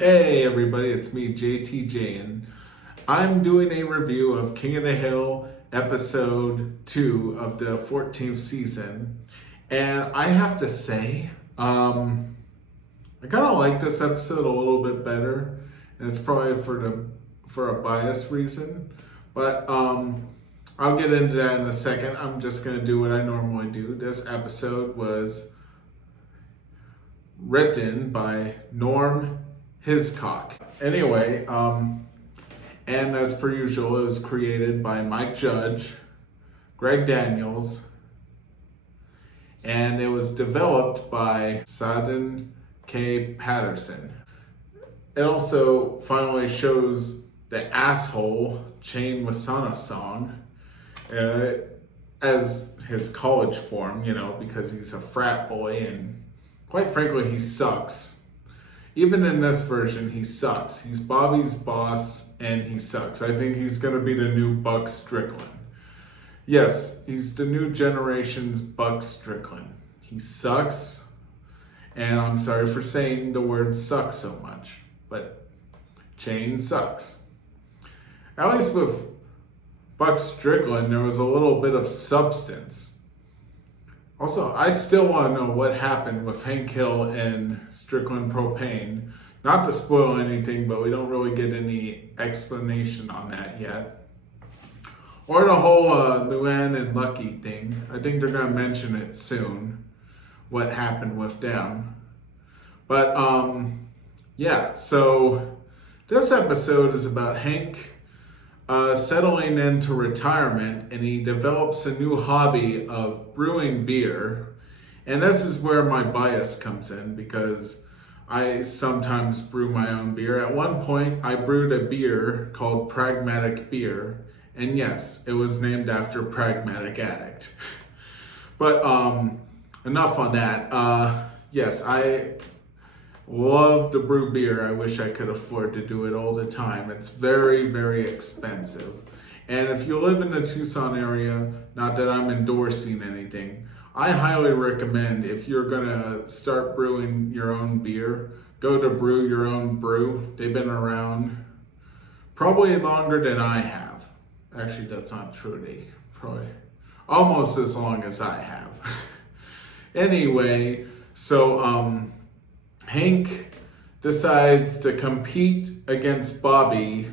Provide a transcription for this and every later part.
Hey everybody, it's me, JTJ, and I'm doing a review of King of the Hill episode 2 of the 14th season. And I have to say, I kind of like this episode a little bit better, and it's probably for a biased reason. But I'll get into that in a second. I'm just gonna do what I normally do. This episode was written by Norm Hiscock. Anyway, and as per usual, it was created by Mike Judge, Greg Daniels, and it was developed by Sadin K. Patterson. It also finally shows the asshole Chain Masano song as his college form, because he's a frat boy and quite frankly, he sucks. Even in this version, he sucks. He's Bobby's boss, and he sucks. I think he's going to be the new Buck Strickland. Yes, he's the new generation's Buck Strickland. He sucks, and I'm sorry for saying the word suck so much, but Chain sucks. At least with Buck Strickland, there was a little bit of substance. Also, I still want to know what happened with Hank Hill and Strickland Propane. Not to spoil anything, but we don't really get any explanation on that yet. Or the whole Luann and Lucky thing. I think they're going to mention it soon, what happened with them. But, yeah, so this episode is about Hank settling into retirement, and he develops a new hobby of brewing beer. And this is where my bias comes in, because I sometimes brew my own beer. At one point, I brewed a beer called Pragmatic Beer, and yes, it was named after Pragmatic Addict. But enough on that. Yes, I love to brew beer. I wish I could afford to do it all the time. It's very, very expensive. And if you live in the Tucson area, not that I'm endorsing anything, I highly recommend, if you're gonna start brewing your own beer, go to Brew Your Own Brew. They've been around probably longer than I have. Actually, that's not true. They probably almost as long as I have. Anyway, so Hank decides to compete against Bobby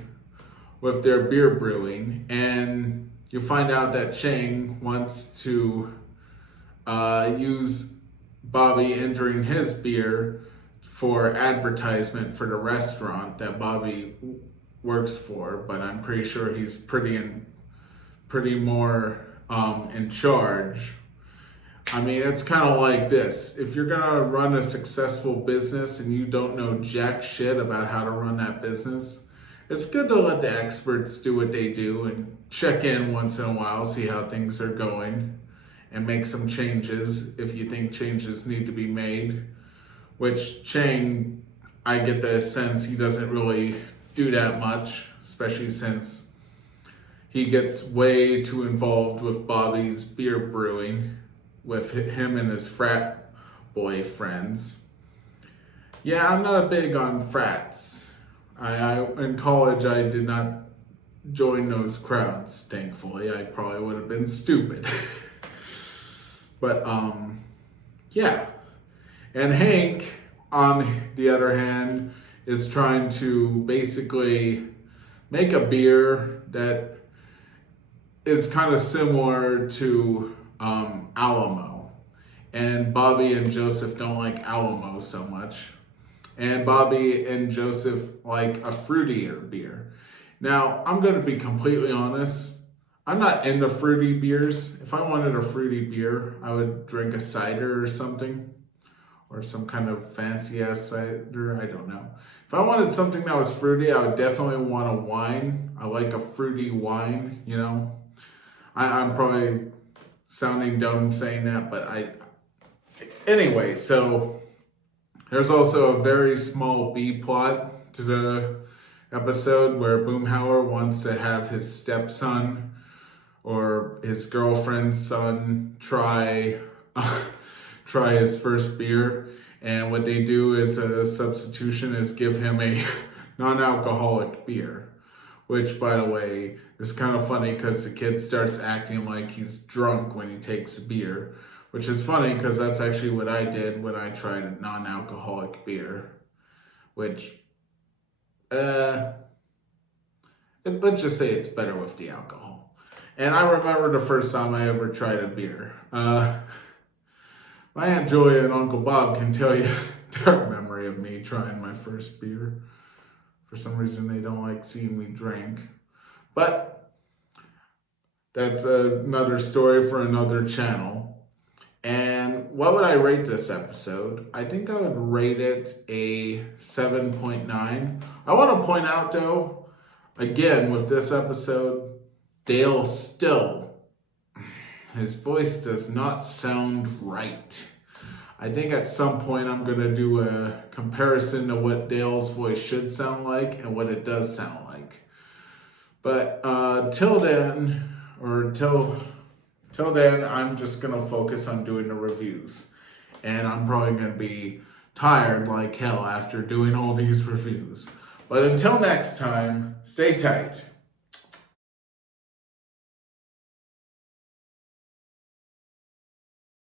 with their beer brewing, and you find out that Chang wants to use Bobby entering his beer for advertisement for the restaurant that Bobby works for, but I'm pretty sure he's pretty more in charge. I mean, it's kind of like this. If you're going to run a successful business and you don't know jack shit about how to run that business, it's good to let the experts do what they do and check in once in a while, see how things are going, and make some changes if you think changes need to be made. Which Chang, I get the sense he doesn't really do that much, especially since he gets way too involved with Bobby's beer brewing, with him and his frat boy friends. Yeah, I'm not big on frats. I in college, I did not join those crowds, thankfully. I probably would have been stupid. But, yeah. And Hank, on the other hand, is trying to basically make a beer that is kind of similar to Alamo, and Bobby and Joseph don't like Alamo so much, and Bobby and Joseph like a fruitier beer. Now, I'm going to be completely honest, I'm not into fruity beers. If I wanted a fruity beer, I would drink a cider or something, or some kind of fancy ass cider, I don't know. If I wanted something that was fruity, I would definitely want a wine. I like a fruity wine, I'm probably sounding dumb saying that, but anyway, so there's also a very small B plot to the episode where Boomhauer wants to have his stepson or his girlfriend's son try his first beer, And what they do is a substitution is give him a non-alcoholic beer, which, by the way, is kind of funny because the kid starts acting like he's drunk when he takes a beer, which is funny because that's actually what I did when I tried a non-alcoholic beer, which, let's just say it's better with the alcohol. And I remember the first time I ever tried a beer. My Aunt Julia and Uncle Bob can tell you their memory of me trying my first beer. For some reason, they don't like seeing me drink. But that's another story for another channel. And what would I rate this episode? I think I would rate it a 7.9. I want to point out, though, again, with this episode, Dale still, his voice does not sound right. I think at some point I'm going to do a comparison to what Dale's voice should sound like and what it does sound like. But till then, I'm just going to focus on doing the reviews. And I'm probably going to be tired like hell after doing all these reviews. But until next time, stay tight.